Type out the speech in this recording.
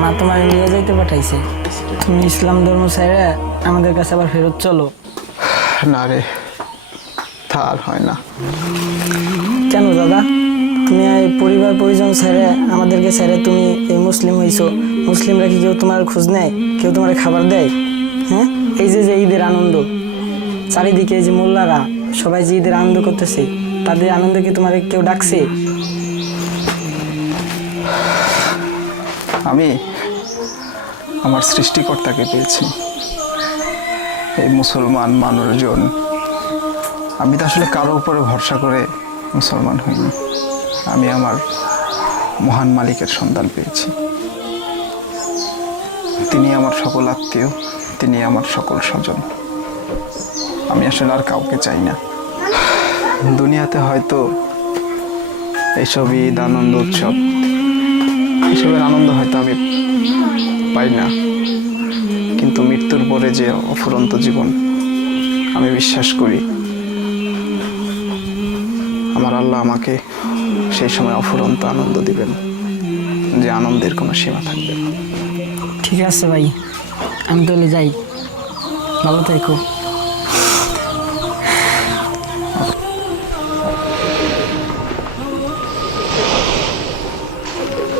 মা তোমার নিয়ে যাইতে পাঠাইছে, তুমি ইসলাম ধর্ম ছেড়ে আমাদের কাছে আবার ফেরত চলো। না রে, তা আর হয় না। কেন দাদা, তুমি এই পরিবার পরিজন ছেড়ে আমাদেরকে ছেড়ে তুমি এই মুসলিম হইছো, মুসলিমরা কি কেউ তোমার খোঁজ নেয়, কেউ তোমার খাবার দেয়? হ্যাঁ, এই যে যে ঈদের আনন্দ, চারিদিকে এই যে মোল্লারা সবাই যে ঈদের আনন্দ করতেছে, তাদের আনন্দে কি তোমার কেউ ডাকছে? আমি আমার সৃষ্টিকর্তাকে পেয়েছি, এই মুসলমান মানুষজন। আমি তো আসলে কারো উপরে ভরসা করে মুসলমান হইনি, আমি আমার মহান মালিকের সন্ধান পেয়েছি। তিনি আমার সকল আত্মীয়, তিনি আমার সকল স্বজন। আমি আসলে আর কাউকে চাই না। দুনিয়াতে হয়তো এইসব ঈদ, আনন্দ, উৎসব, এসবের আনন্দ হয়তো আমি পাই না, কিন্তু মৃত্যুর পরে যে অফুরন্ত জীবন, আমি বিশ্বাস করি আমার আল্লাহ আমাকে সেই সময় অফুরন্ত আনন্দ দিবেন, যে আনন্দের কোনো সীমা থাকবে না। ঠিক আছে ভাই, আমি তাহলে যাই, ভালো থেকো।